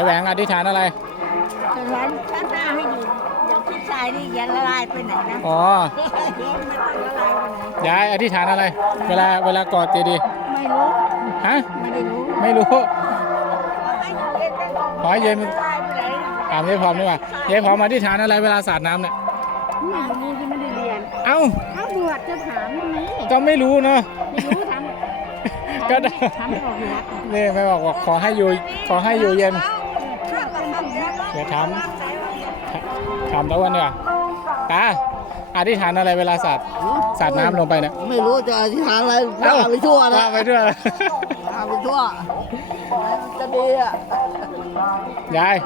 ยแหวงอธิษฐานอะไรแหวงตั้นหน้าให้ดีอย่าพิชัยนี่ยันละลายไปไหนนะ อ๋อยายอธิษฐานอะไร เวลาเวลากอดเจดีไม่รู้ ฮะ ไม่รู้ ไม่รู้ ขอให้เย็นถามเย็นพร้อมดีกว่าเย็นพร้อมอธิษฐานอะไรเวลาสาดน้ำเนี่ยไม่ได้เรียน เอ้าถ้าบวชจะถามไหมก็ไม่รู้เนาะไม่รู้ถาม็ได้เนี่ไม่บอกว่าขอให้อยู่ขอให้อยู่เย็นเดี๋ย่าทำทำตะวันเนี่ยตาอธิษฐานอะไรเวลาสาดสาดน้ำลงไปเนี่ยไม่รู้จะอธิษฐานอะไรลาไปชั่วนะลาไปชั่วลาไปชั่วจะดีอ่ะยาย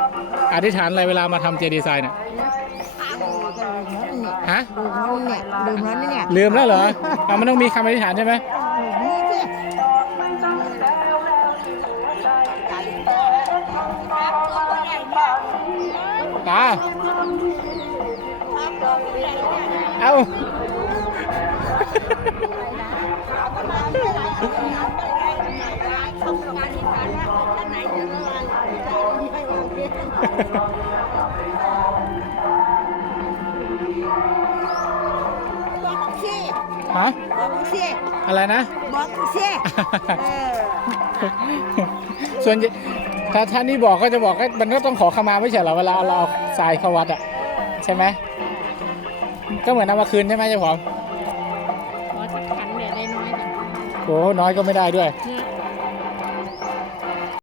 อธิษฐานอะไรเวลามาทำเจดีไซน์เนี่ยฮะลืมแล้วเนี่ยลืมแล้วเหรอมันต้องมีคำอธิษฐานใช่ไหม Cả Đâu Hả? อะไรนะบอกเช่ส่วนใหญ่ถ้าท่านนี่บอกก็จะบอกก็มันก็ต้องขอขมาไม่ใช่เหรอเวลาเราเอาทรายเข้าวัดอ่ะใช่ไหมก็เหมือนนำมาคืนใช่ไหมเจ้าของขอสักขันเนี่ยได้น้อยโอ้น้อยก็ไม่ได้ด้วย